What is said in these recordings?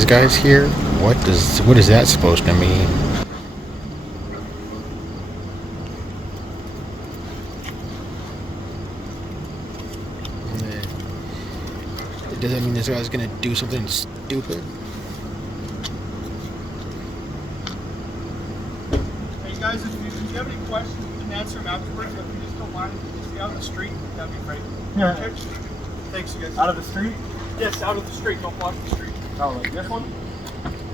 these guys here? What is that supposed to mean? Does that mean this guy's gonna do something stupid? Hey guys, if you have any questions, you can answer them afterwards. If you just don't mind, just stay out of the street. That'd be great. Yeah. Okay. Thanks, you guys. Out of the street? Yes, out of the street. Don't block the street. Oh, like this one?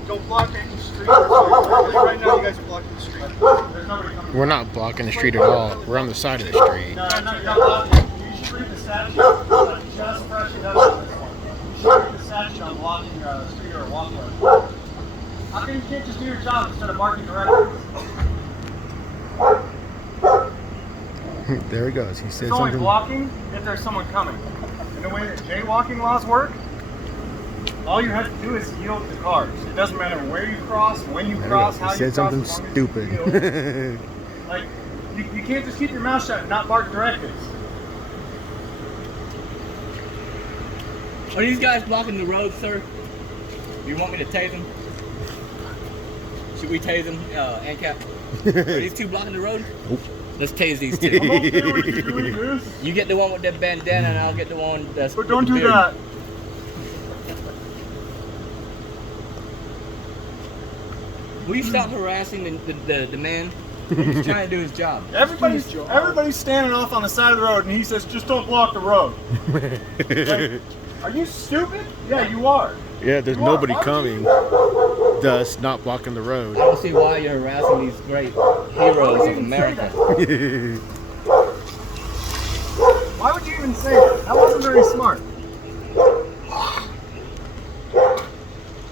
Don't block any street. Right now, you guys are blocking the street. There's nobody coming. We're not blocking the street at all. We're on the side of the street. No, you're not blocking. You should read the statute. Just freshen up on this one. You should read the statute on blocking a street or a walkway. How come you can't just do your job instead of marking directions? There he goes. He said It's only something. blocking if there's someone coming. And the way that jaywalking laws work, all you have to do is yield to cars. It doesn't matter where you cross, when you cross, how He you said cross. something as long as you stupid. yield. Like, you can't just keep your mouth shut and not bark directives. Are these guys blocking the road, sir? You want me to tase them? Should we tase them, AnCap? Are these two blocking the road? Nope. Let's tase these two. I'm okay with you doing this, You get the one with the bandana and I'll get the one that's but don't with the do beard. that. Will you stop harassing the man? He's trying to do his job. Everybody's standing off on the side of the road and he says, just don't block the road. Like, are you stupid? Yeah, you are. Yeah, there's You are. nobody Why would coming. you- Thus, not blocking the road. I don't see why you're harassing these great heroes of America. Why would you even say that? That wasn't very smart.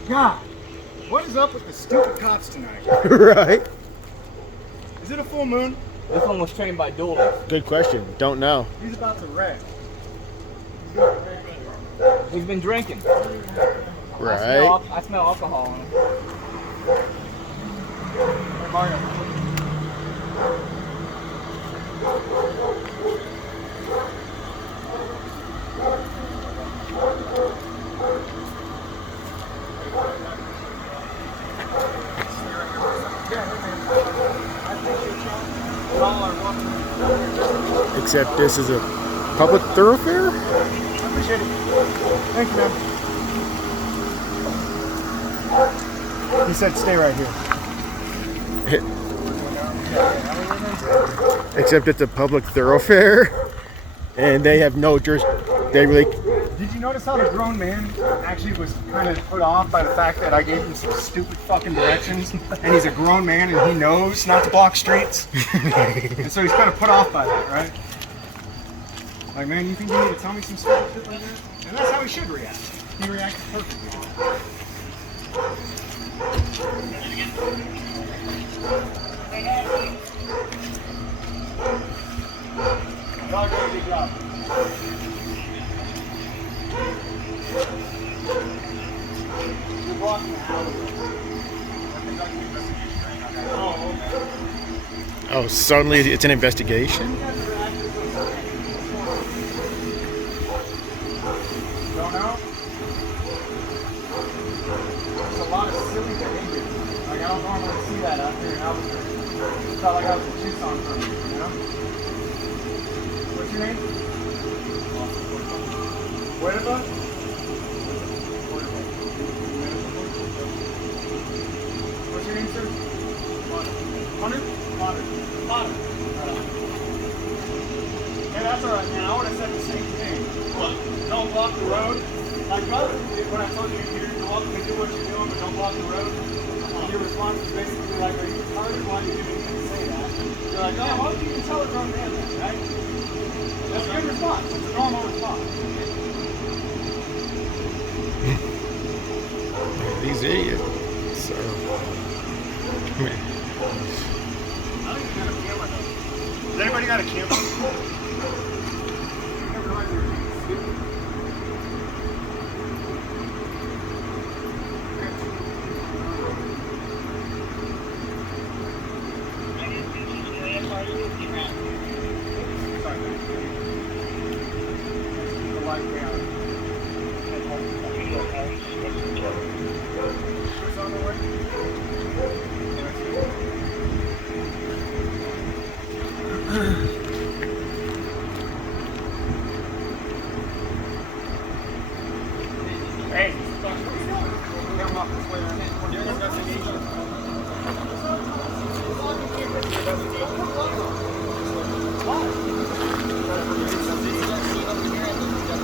God, what is up with the stupid cops tonight? Right. Is it a full moon? This one was trained by duelists. Good question. Don't know. He's about to wreck. He's been drinking. Right. I smell alcohol on him. Hey, Mario. Except this is a public thoroughfare? I appreciate it. Thank you, man. He said stay right here. Except it's a public thoroughfare, and they have no They really. Did you notice how the grown man actually was kind of put off by the fact that I gave him some stupid fucking directions, and he's a grown man and he knows not to block streets, and so he's kind of put off by that, right? Like, man, you think you need to tell me some stupid shit like that? And that's how he should react. He reacted perfectly. Y'all did a good job. You're blocking the alleyway. Oh, suddenly it's an investigation? Don't know? There's a lot of silly behavior. Like, I don't normally see that out here in Albuquerque. It's not like I was in Tucson for me, you know? What's your name? Huerva? What's your name, sir? Hunter? Potter. Hey, that's alright, man. I would have said the same thing. Look, don't block the road. Like, when I told you you're welcome to do what you're doing, but don't block the road. Your response is basically like, are you retarded? Why do you even say that? You're like, oh, why would you even tell a grown man that, right? That's a good response. It's a normal response. These idiots. So, man. I don't even have a camera though. Has anybody got a camera? Never realized they were being stupid. Keep the light down. Hey, come up this way. We're doing an investigation.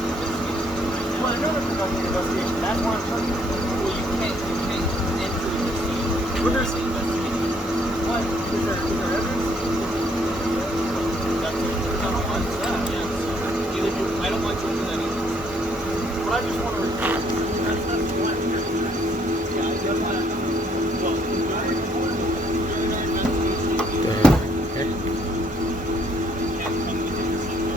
Well, I know it's an investigation. That's why I'm telling you. Well, you can't enter the scene. We're just investigating. What? Is there evidence? That's it. I don't want that. Yeah. Either do. I don't want you to do that either. But I just want to report. That's not what. Yeah, I don't want to. Well, during our investigation, you Okay. can't come into the scene.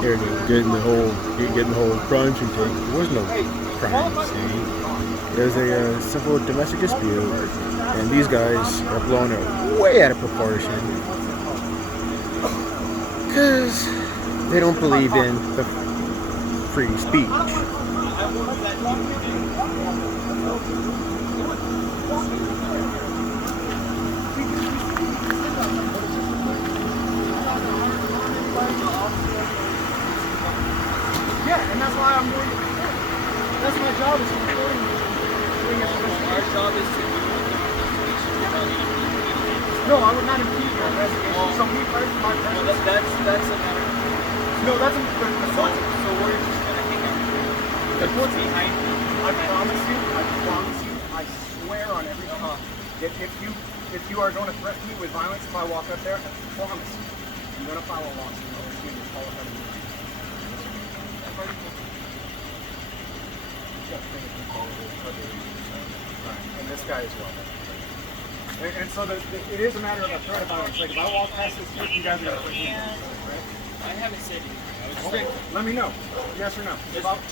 Here, getting the whole crime scene tape. There was no crime scene. There's a simple domestic dispute, and these guys are blowing it way out of proportion because they don't believe in the free speech. Yeah, and that's why I'm doing it. That's my job is recording. Our job is to do the investigation. No, I would not impede your investigation. So me personally, my Well, presence. that's a matter. No, that's a So we're just gonna hang out. what's behind you. I promise you, I swear on everything. That if you are going to threaten me with violence if I walk up there, I promise you, I'm going to file a lawsuit. It's going to call it out of you. And this guy as well. And so it is a matter of a threat of violence. Like if I walk past this gate, you guys are going to put me in, right? I haven't said anything. I was just Okay, let me know. Yes or no.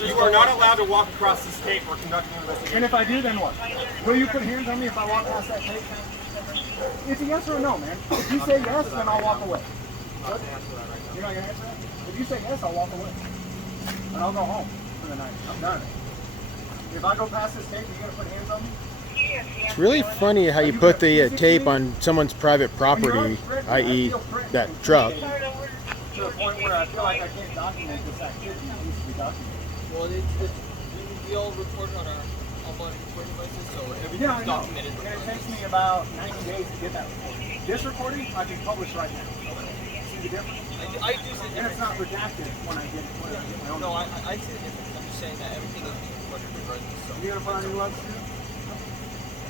You are not allowed to walk across this tape. We're conducting an investigation. And if I do, then what? Will you put hands on me if I walk past that tape? It's a yes or a no, man. If you say yes, then I'll walk away. What? You're not going to answer that? If you say yes, I'll walk away. And I'll go home for the night. I'm done. If I go past this tape, you're going to put hands on me? It's really funny how you put the tape on someone's private property, i.e. that truck. To the point where I feel like I can't document this activity that needs to be documented. Well, we all record on our online recording devices, so Yeah, I everything's know. documented. And it takes me about 90 days to get that recording. This recording, I can publish right now. See the difference? I do see the And it's difference. not redacted when I get my own. No, I see the difference. I'm just saying that everything is being recorded regardless. So. You gonna put on your gloves too?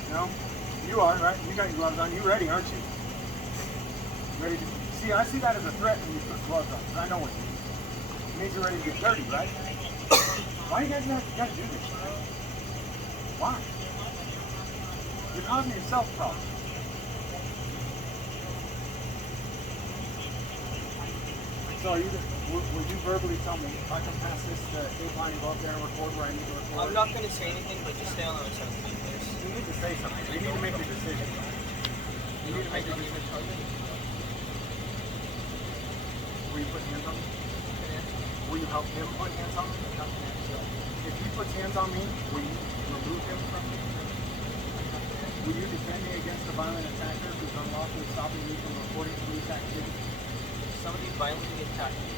No? You are, right? You got your gloves on. You ready, aren't you? Ready to... See, I see that as a threat when you put gloves on, because I know what it means. It means you're ready to get dirty, right? Why you guys have to do this? Why? You're causing yourself problems. So would you verbally tell me if I can pass this tape line and go up there and record where I need to record? I'm not going to say anything, but just stay on the other side of the gate. You need to say something. You need to make a decision. You need to make a decision. Will you put hands on me? Will you help him put hands on me? If he puts hands on me, will you remove him from me? Will you defend me against the violent attacker who's unlawfully stopping me from reporting police activity? Somebody violently attacked me.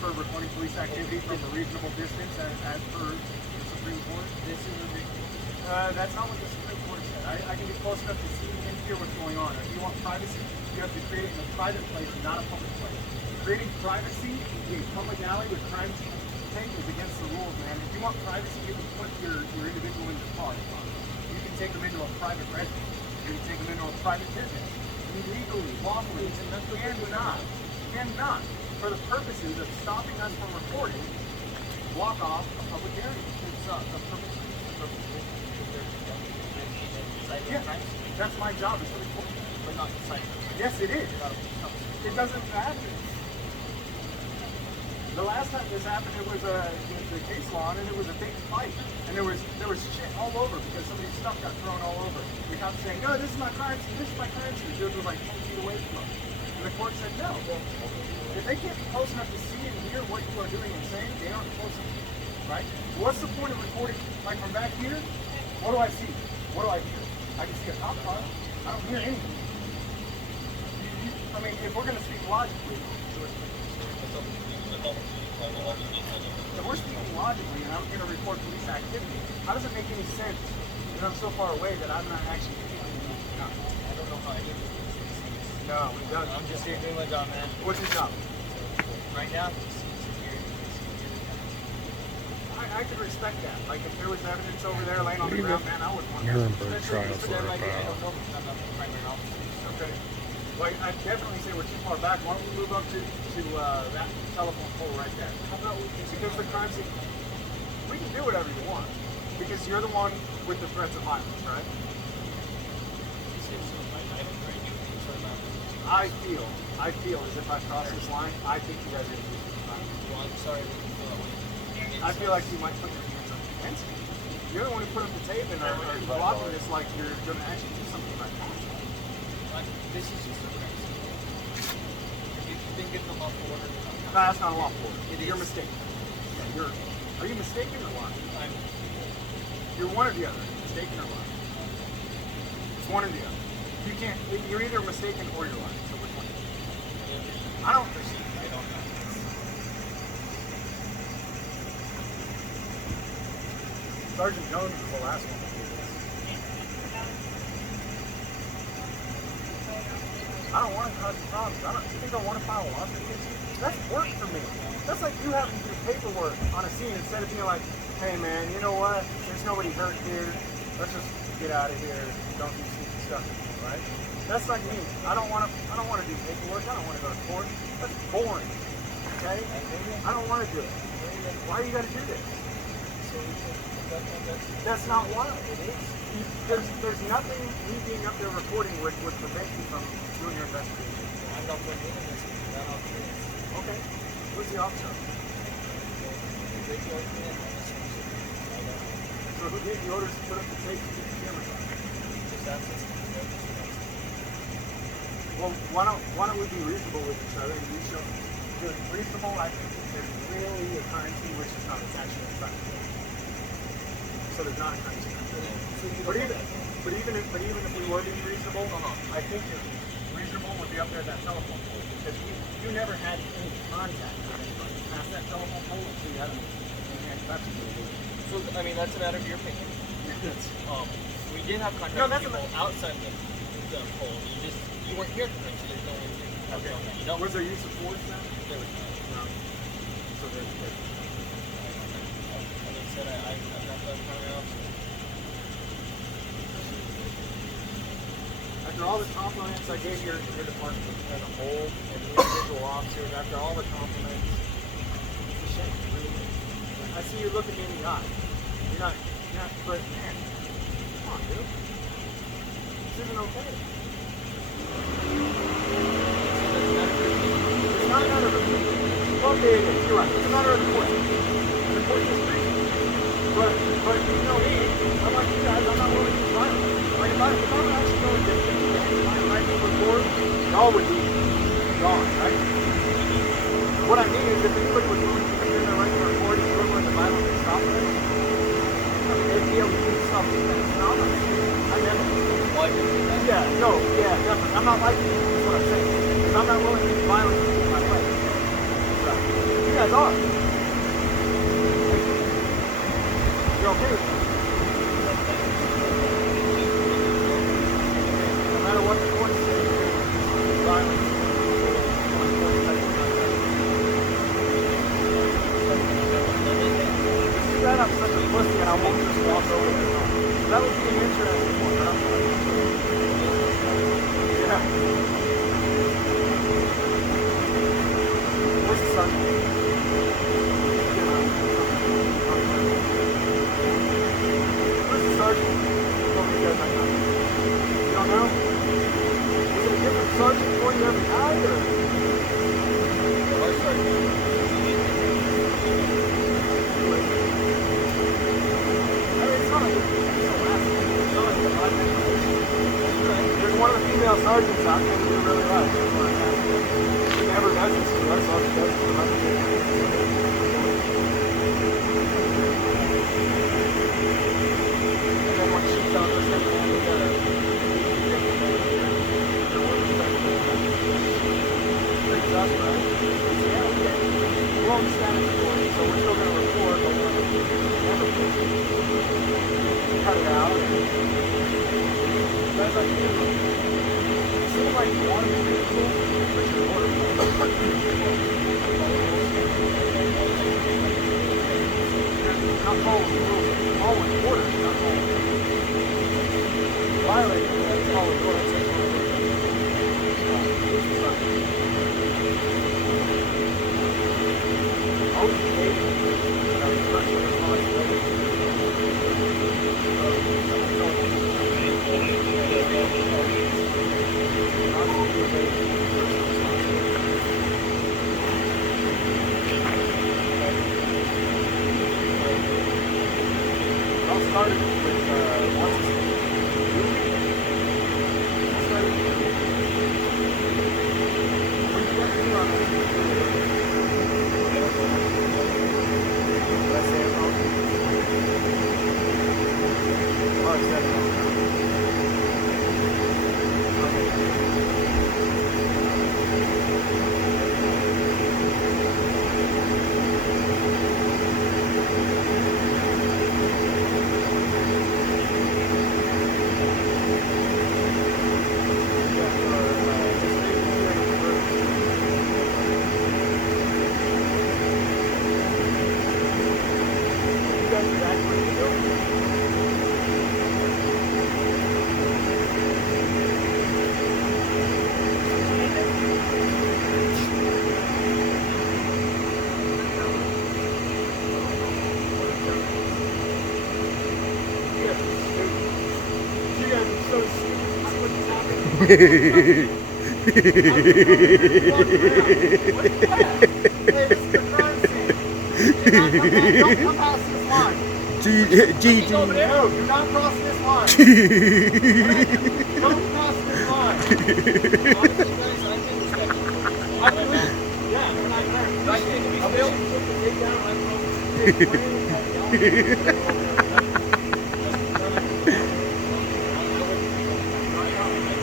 For reporting police activity from a reasonable distance as per the Supreme Court? This is a reasonable. That's not what the Supreme Court said. I can get close enough to see and hear what's going on. If you want privacy, you have to create it in a private place, not a public place. Creating privacy in a public alley with crime tape is against the rules, man. If you want privacy, you can put your individual in your car. You can take them into a private residence. You can take them into a private business. Legally, lawfully, cannot, for the purposes of stopping us from recording, block off a public area. It's a purpose. Yeah, that's my job, is to record. But not deciding. Yes, it is. It doesn't happen. The last time this happened, it was the case law, and it was a big fight, and there was shit all over because somebody's stuff got thrown all over. The cops saying, "No, this is my crime scene. This is my crime scene." The judge was like 10 feet away from us, and the court said no. if they can't be close enough to see and hear what you are doing and saying, they aren't close enough, right? What's the point of recording? Like from back here, what do I see? What do I hear? I can see a cop car. I don't hear anything. I mean, if we're going to speak logically, if we're speaking logically and I'm going to report police activity, how does it make any sense that I'm so far away that I'm not actually hearing anything? I don't know how I did this. No, it doesn't. I'm just here doing my job, man. What's your job? Right now, I could respect that. Like if there was evidence over there laying on the ground, man, I wouldn't want that. Nuremberg trials but were then, like, I about. don't know because I'm not the primary officer. Okay. Well, I'd definitely say we're too far back. Why don't we move up to that telephone pole right there? How about we just Because the crime scene, we can do whatever you want. Because you're the one with the threats of violence, right? I feel as if I crossed this line, I think you guys are going to do something about it. Well, I'm sorry that you feel that way. I feel like you might put your hands up against me. You're the one who put up the tape and are blocking this like you're going to actually do something about it. Like, this is just a crazy. If you didn't get the lawful order, then No, that's not a lawful order. You're is. mistaken. Yeah, are you mistaken or lying? I'm You're one or the other. Mistaken or lying? It's one or the other. You can't. You're either mistaken or you're lying. So which one? I don't perceive. I don't know. Sergeant Jones was the last one to do this. I don't want to cause you problems. You think I want to file a lawsuit against you? That's work for me. That's like you having to do paperwork on a scene instead of being like, hey man, you know what? There's nobody hurt here. Let's just get out of here. Don't do sneaky stuff anymore, right? That's like me. I don't want to do paperwork. I don't want to go to court. That's boring. Okay? I don't want to do it. Why you got to do this? That's not why. It is. There's nothing me being up there recording would prevent you from doing your investigation. I'm not going to do this. I'm not doing this. Okay. Who's the officer? So who gave the orders to put up the tape to keep the cameras on? Well, why don't we be reasonable with each other and we show doing reasonable? I think there's really a crime scene which is not attached to the fact. So there's not a crime scene. But even if we were being reasonable, I think reasonable would be up there at that telephone pole because you never had any contact with anybody past that telephone pole until you had them in hand touching. So, I mean, that's a matter of your opinion. We did have contact No, with that's people outside the pole. You weren't here for it, so there's no way to have Okay. known that. You know? Was there use of force then? There was no. So there's Like I said, I'm not the primary officer. after all the compliments I gave your department as a whole and the individual officers, after all the compliments, it's a shame. It really is. I see you looking me in the eye. You're not, but man, come on, dude. This isn't okay. It's not a matter of opinion. Well, okay, it is. You're right. It's a matter of reporting. Reporting is free. But you know me, I'm like you guys, I'm not willing to be violent. Like if I'm actually going to get my right to record, y'all would be gone, right? What I mean is if anybody was willing to get their right to record and look like the violence would stop it, I mean, they'd be able to do something that's not I never. Why? Yeah, no, yeah, definitely. I'm not like you, that's what I'm saying. Because I'm not willing to use violence to get my way. So, you guys are. You're okay with that? No matter what the court says, violence. Too bad I'm such a pussy and I won't just walk over there. That would be an interesting one, but I'm not. Yeah. Where's the sun? Where's the sergeant? You don't know? Is it a different sergeant for you every night, or? Our sergeant. There's one of the female sergeants out there that we really like. She never does this to us, so still in status report, so we're still going to report, but we're never cut it out. That's like, it seems like you want to be physical, but you're order. Not following the rules, following orders, not following the rules. Violating the rules, following orders, that's what we're doing. Always behave, but I'm personal responsibility. I'll start it with what's his name? I'll start it with what are you working on? Let's say it wrong. Oh, I said it wrong. Don't come past this line. GG. No, do not cross this line. Don't cross this line. I will. Yeah, when I'm there. Do I need to be still? Put the tape down.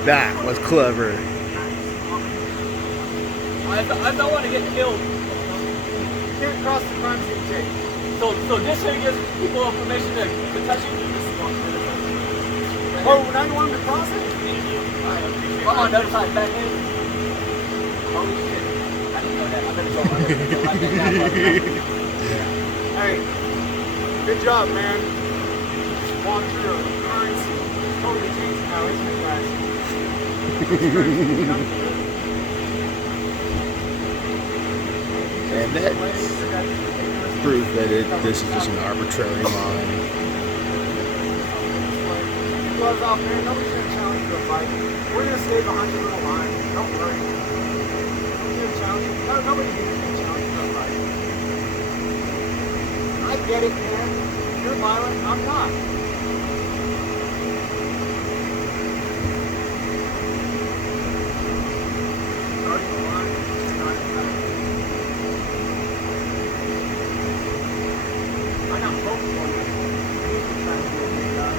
That was clever. I don't want to get killed. You can't cross the crime scene tape. So this here gives people permission to touch you? Oh, now you want them to cross it? Come on, the other side, back in. Holy shit. I didn't know that. I better go right there. Hey, good job, man. Walk through a crime scene. Totally changed now, isn't it, guys? And that's proof that this is just an arbitrary line. Gloves off, man. Nobody's going to challenge you to a fight. We're going to stay behind your little line. Don't worry. Nobody's going to challenge you. No, nobody's going to challenge you to a fight. I get it, man. You're violent. I'm not. Starting the line. I got both of them. I'm trying to do a good job.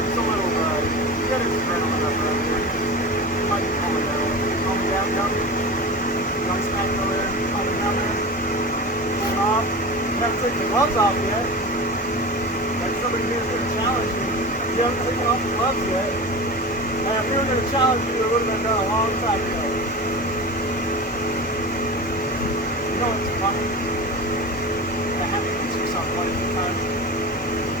It's a little, you got his adrenaline up right there. You might be calming down. Calm down, dummy. You want to smack it over there? Calm it down there. Pull it off. You haven't taken the gloves off yet. Like somebody here is going to challenge you. You haven't taken off the gloves yet. And if we were going to challenge you, it would have been done a long time ago. You know what's funny? I have to teach you something one at a time.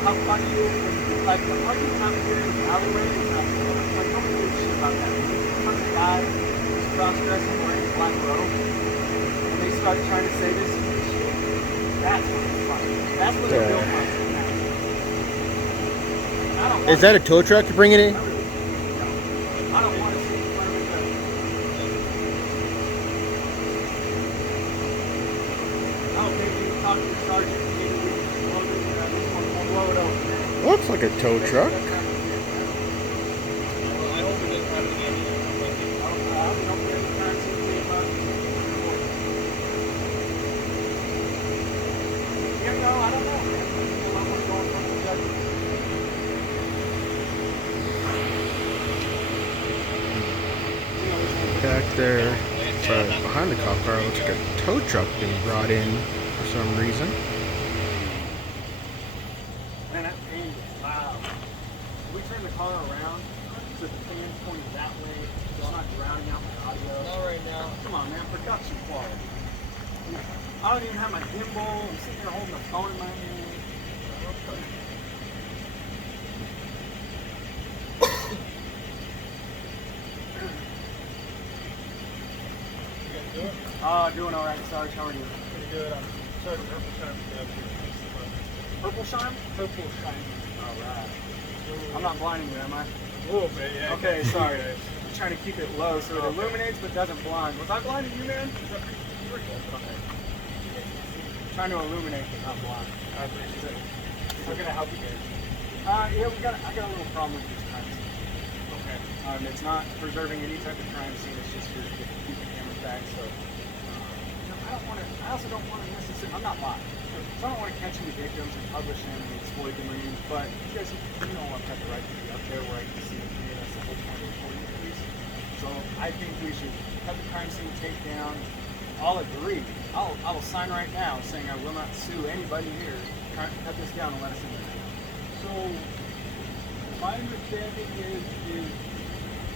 How funny it is when, like, the fucking time here in the alleyway, like, nobody gives a shit about that. There's a guy who's cross-dressing wearing a black robe, and they start trying to say this shit. That's when it's funny. That's when the real fun is happening. Is that a tow truck you're bringing in? I don't want to see it. I don't think you can talk to the sergeant. Maybe we can blow it over, man. Looks like a tow truck. there, but behind the cop car looks like a tow truck being brought in for some reason. Man, that fan is loud. Can we turn the car around so the fan's pointing that way, so it's not drowning out my audio? Not right now. Come on, man, production quality. I don't even have my gimbal. I'm sitting there holding the phone in my hand. Doing all right, Sarge. How are you? Pretty good. I'm starting purple shine. Purple shine? Purple shine. All right. I'm not blinding you, am I? A little bit, yeah. Okay, sorry. I'm trying to keep it low so it illuminates but doesn't blind. Was I blinding you, man? You were good. Okay. Trying to illuminate but not blind. I appreciate it. How can I help you guys? Yeah, I got a little problem with this crime scene. Okay. It's not preserving any type of crime scene. It's just here to keep the camera back. So, I also don't want to necessarily. I'm not lying. So I don't want to catch any victims and publish them and exploit them or anything. But you guys, I've got the right to be up there where I can see them. That's the whole point of recording the police. So I think we should have the crime scene takedown. I'll agree. I will sign right now saying I will not sue anybody here. Cut this down and let us in there. So, my understanding is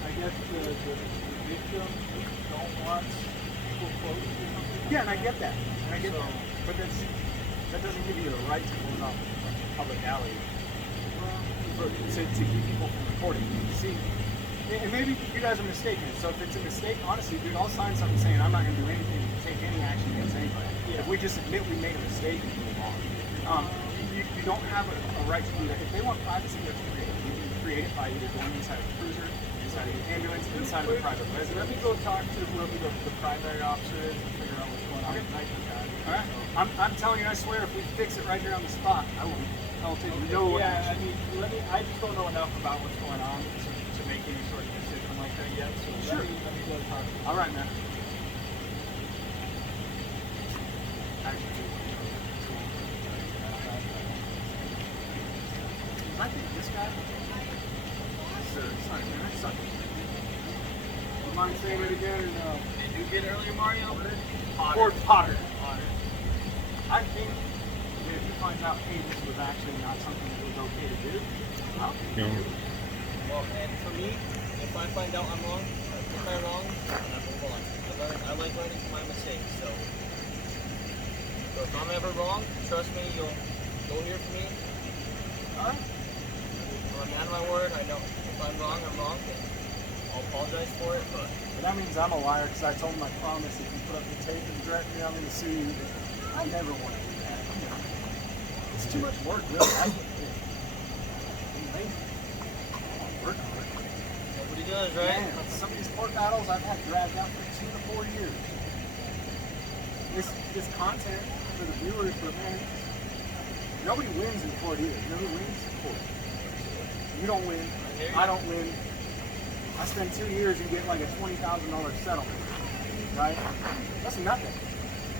I guess the victims don't want people close to them. Yeah, and I get that. But that doesn't give you the right to go off a public alley to keep people from recording. See, and maybe you guys are mistaken. So if it's a mistake, honestly, dude, I'll sign something saying I'm not going to do anything, take any action against anybody. Yeah. If we just admit we made a mistake and move on. You don't have a right to do that. If they want privacy, you have to create it. You can create it by either going inside of a cruiser, inside of an ambulance, inside of a private residence. Let me go talk to whoever the primary officer is and figure out what's going on. All right. I'm telling you, I swear, if we fix it right here on the spot, I'll take no Yeah, action. I mean, I just don't know enough about what's going on to make any sort of decision like that yet. So Sure. let me go talk to him. All right, man. I think this guy. Sorry, man. I suck. You mind saying it again? Or no? Did you get earlier, Mario? Ford Potter. I think if he finds out, hey, this was actually not something that was okay to do, I'll Yeah. Well, and for me, if I find out I'm wrong, if I'm wrong, I move on. I like learning from my mistakes. So if I'm ever wrong, trust me, you'll hear from me. All right. I'm a man of my word. I know if I'm wrong, I'm wrong. And I'll apologize for it, but But that means I'm a liar because I told him I promise if you put up the tape and threaten me, I'm going to sue you. I never want to do that. It's too much work, really. That's what it is. I'm lazy. I want to work on it. nobody does, right? Man, some of these court battles I've had dragged out for 2 to 4 years. It's content for the viewers, but man, nobody wins in court either. You know who wins? Court. You don't win. I don't win. I spend 2 years and get like a $20,000 settlement, right? That's nothing.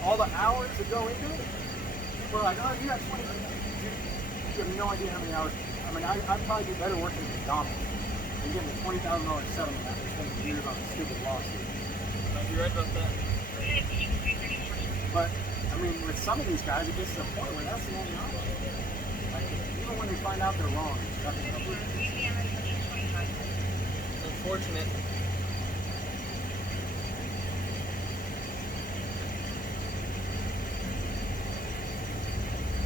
All the hours that go into it, people are like, oh, you got 20. You have no idea how many hours. I mean, I'd probably do better working at McDonald's than getting a $20,000 settlement after spending years on a stupid lawsuit. Might be right about that. But, I mean, with some of these guys, it gets to the point where that's the only option. Like, even when they find out they're wrong, it's nothing to do. Unfortunate.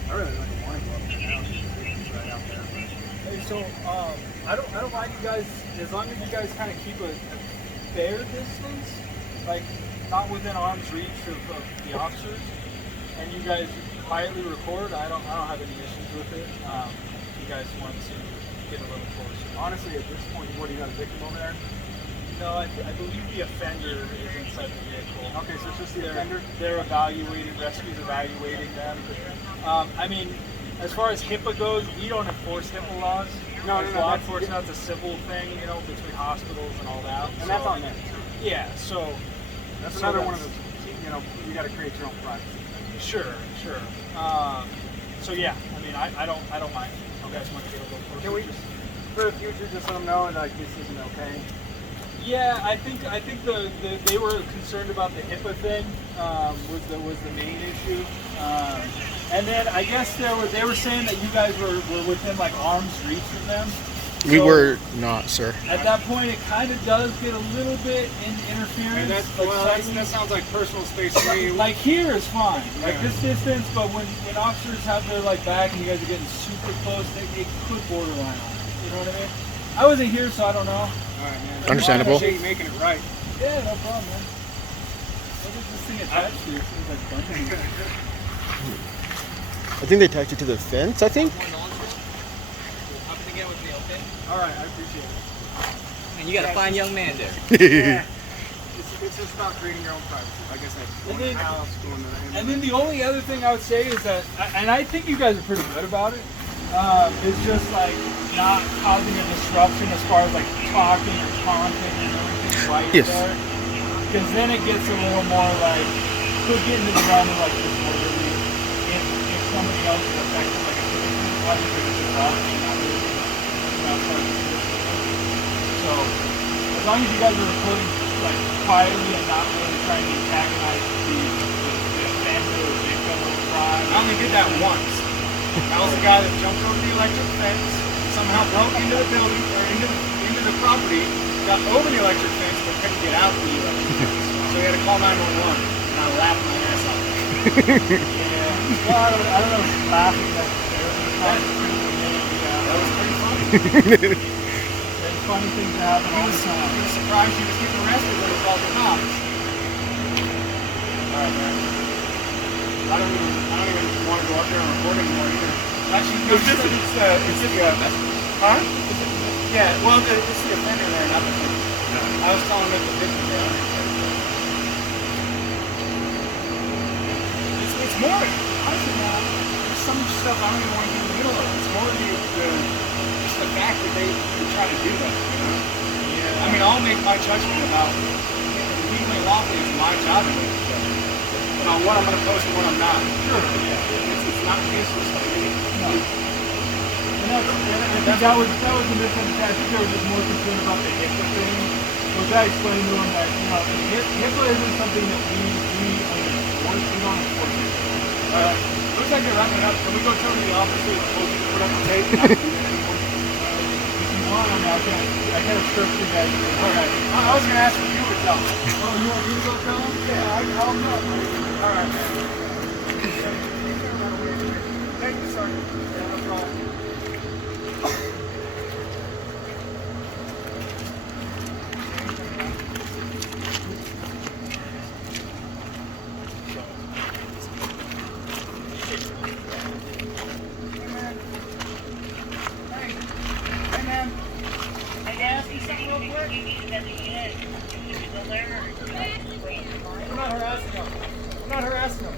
I really don't want to go up there now. It's right out there. Hey, so I don't mind you guys as long as you guys kind of keep a fair distance, like not within arm's reach of the officers, and you guys quietly record. I don't have any issues with it. If you guys want to get a little closer. Honestly, at this point, what, do you got a victim over there? No, I believe the offender is inside the vehicle. Okay, so it's just the offender? They're evaluating, rescue's evaluating them. I mean, as far as HIPAA goes, we don't enforce HIPAA laws. No, As law enforcement, that's a civil thing, between hospitals and all that. And that's on them. Yeah, so That's so another one of those, you got to create your own privacy. Sure. So yeah, I mean, I don't mind. You guys want to get a little closer? Can we, Just- for the future, just let them know, like, this isn't okay? Yeah, I think they were concerned about the HIPAA thing was the main issue, and then I guess they were saying that you guys were within like arm's reach of them. We So were not, sir. At that point, it kind of does get a little bit interference. And that sounds like personal space to me. Like here is fine, like Yeah. this distance, but when officers have their like back and you guys are getting super close, it could borderline on it. You know what I mean? I wasn't here, so I don't know. All right, man. Understandable. I appreciate you making it right. Yeah, no problem, man. What is this thing attached to? It seems like bunting. I think they attached it to the fence, I think. Hop in again with me, okay? All right, I appreciate it. And you got a fine young man there. Yeah. It's just about creating your own privacy. Like I said, going to the house, going to the... And then the only other thing I would say is that, and I think you guys are pretty good about it, is just like not causing a disruption as far as like talking or taunting and everything right Yes. there. Because then it gets a little more like, could get into the realm of like disorderly if somebody else is affected, like a citizen, why would they disrupt and not really, outside the system. So, as long as you guys are recording like quietly and not really trying to antagonize the family or victim of the crime. I only did that once. That was the guy that jumped over the electric fence, somehow broke into the building, or into the property, got over the electric fence, but couldn't get out the electric fence. So he had to call 911, and I laughed my ass off. Yeah. Well, I don't know if he's laughing necessarily. That was pretty funny. There's funny things that happen all the time. He was surprised he was getting arrested when he called the cops. Alright, man. I don't even want to go up there and record anymore either. Actually, no, it's huh? Yeah, well, it's the offender there, not the victim. I was telling him that the victim there. It's more, honestly, man, there's some stuff I don't even want to get in the middle of. It's more just the fact that they try to do that, you know? Yeah. I mean, I'll make my judgment about legally and lawfully. It's my job to make the judgment. On what I'm going to post and what I'm not. Sure. It's not useless to me. No. And I think that was the misunderstanding. I think they were just more concerned about the HIPAA thing. Which I explained to them that, HIPAA isn't something that we enforce. We don't enforce it. Looks like you're wrapping it up. Can we go tell the officer that told you to put up the tape? Not do that anymore? If you want, I can instruct you guys. Alright. I was going to ask if you would tell them. Oh, you want me to go tell them? Yeah, I'll know. Alright, man. Thank you, Sergeant. Yeah, no problem. Hey, man. Hey, can I ask you something real quick? I'm not harassing them. I'm not harassing them.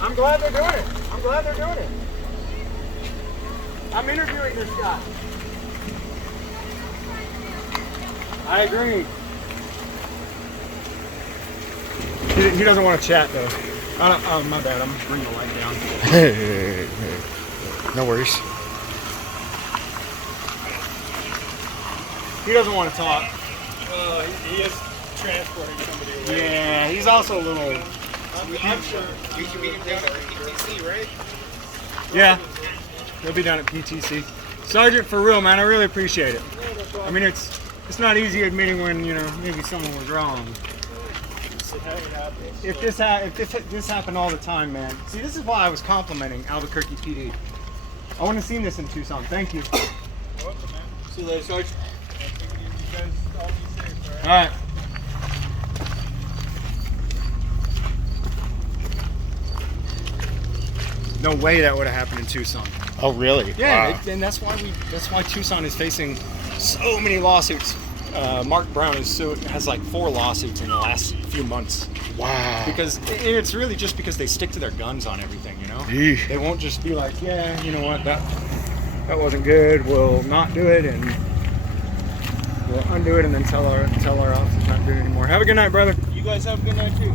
I'm glad they're doing it. I'm glad they're doing it. I'm interviewing this guy. I agree. He doesn't want to chat though. Oh, my bad. I'm bringing the light down. No worries. He doesn't want to talk. He is transporting somebody away. Yeah, he's also a little. I'm sure. We can meet him down at PTC, right? Yeah, he'll be down at PTC. Sergeant, for real, man, I really appreciate it. I mean, it's not easy admitting when maybe someone was wrong. If this happened all the time, man. See, this is why I was complimenting Albuquerque PD. I want to see this in Tucson. Thank you. Welcome, man. See you later, Sarge. You guys all be safe, All right. No way that would have happened in Tucson. Oh, really? Yeah, Wow. and that's why Tucson is facing so many lawsuits. Mark Brown has like 4 lawsuits in the last few months. Wow. Because it's really just because they stick to their guns on everything, Eesh. They won't just be like, yeah, you know what, that wasn't good. We'll not do it, and we'll undo it, and then tell our officers not to do it anymore. Have a good night, brother. You guys have a good night too.